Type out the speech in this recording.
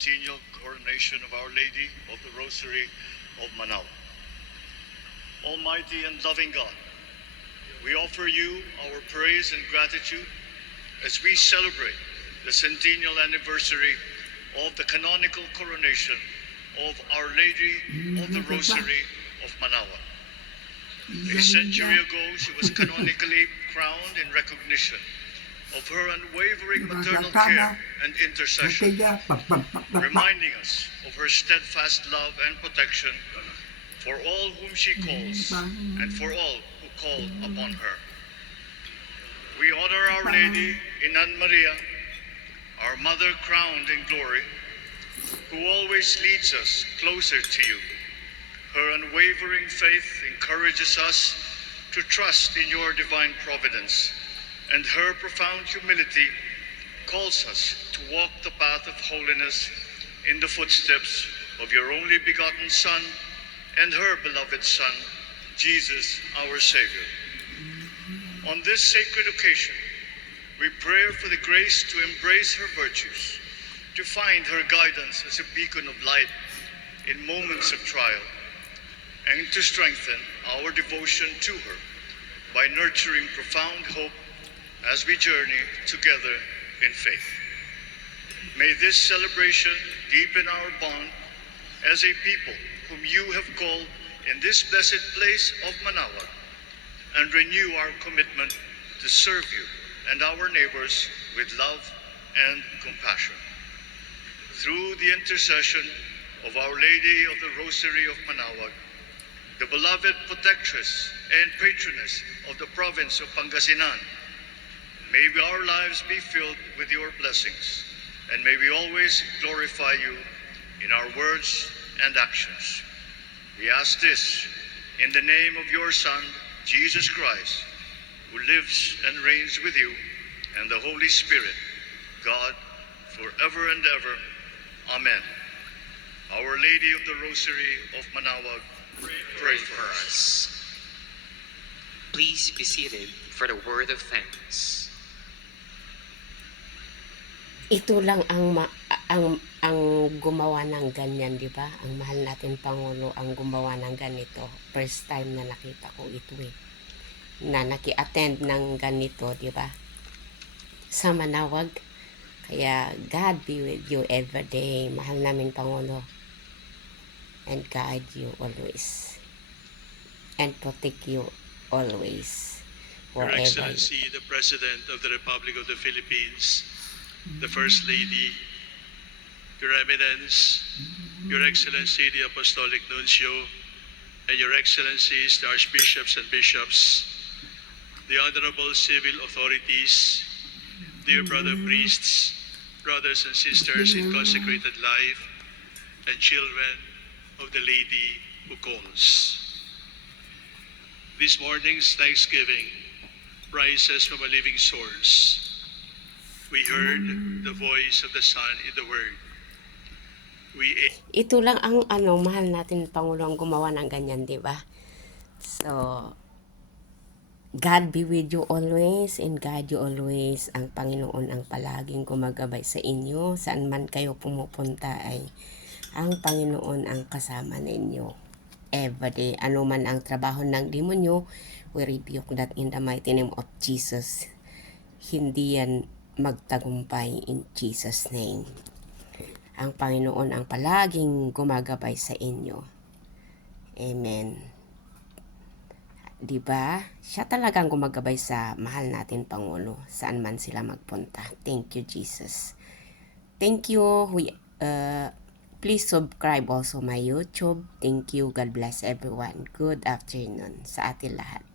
Centennial coronation of Our Lady of the Rosary of Manau. Almighty and loving God, we offer you our praise and gratitude as we celebrate the centennial anniversary of the canonical coronation of Our Lady of the Rosary of Manaoag. A century ago, she was canonically crowned in recognition of her unwavering maternal care and intercession, reminding us of her steadfast love and protection for all whom she calls and for all who call upon her. We honor Our Lady Inan Maria, our Mother crowned in glory, who always leads us closer to you. Her unwavering faith encourages us to trust in your divine providence, and her profound humility calls us to walk the path of holiness in the footsteps of your only begotten Son and her beloved Son, Jesus, our Savior. On this sacred occasion, we pray for the grace to embrace her virtues, to find her guidance as a beacon of light in moments of trial, and to strengthen our devotion to her by nurturing profound hope as we journey together in faith. May this celebration deepen our bond as a people whom you have called in this blessed place of Manaoag, and renew our commitment to serve you and our neighbors with love and compassion. Through the intercession of Our Lady of the Rosary of Manaoag, the beloved protectress and patroness of the province of Pangasinan, may our lives be filled with your blessings, and may we always glorify you in our words and actions. We ask this in the name of your Son, Jesus Christ, who lives and reigns with you and the Holy Spirit, God, forever and ever. Amen. Our Lady of the Rosary of Manaoag, pray for us. Please be seated for the word of thanks. Ito lang ang gumawa ng ganyan, di ba? Ang mahal natin Pangulo ang gumawa ng ganito. First time na nakita ko ito na naki-attend ng ganito, di ba? Sa Manaoag. Kaya God be with you every day. Mahal namin Pangulo. And guide you always. And protect you always. Your Forever. Excellency, the President of the Republic of the Philippines, the First Lady, Your Eminence, Your Excellency, the Apostolic Nuncio, and Your Excellencies, the Archbishops and Bishops, the Honorable Civil Authorities, dear brother priests, brothers and sisters in consecrated life, and children of the Lady who calls. This morning's Thanksgiving rises from a living source. We heard the voice of the Son in the Word. Ito lang ang mahal natin Pangulo ang gumawa ng ganyan, di ba? So, God be with you always and guide you always. Ang Panginoon ang palaging gumagabay sa inyo. Saan man kayo pumupunta ay ang Panginoon ang kasama ninyo. Everyday, ano man ang trabaho ng demonyo, we rebuke that in the mighty name of Jesus. Hindi yan magtagumpay in Jesus' name. Ang Panginoon ang palaging gumagabay sa inyo. Amen. Diba? Siya talagang gumagabay sa mahal natin Pangulo, saan man sila magpunta. Thank you, Jesus. Thank you. Please subscribe also my YouTube. Thank you. God bless everyone. Good afternoon sa atin lahat.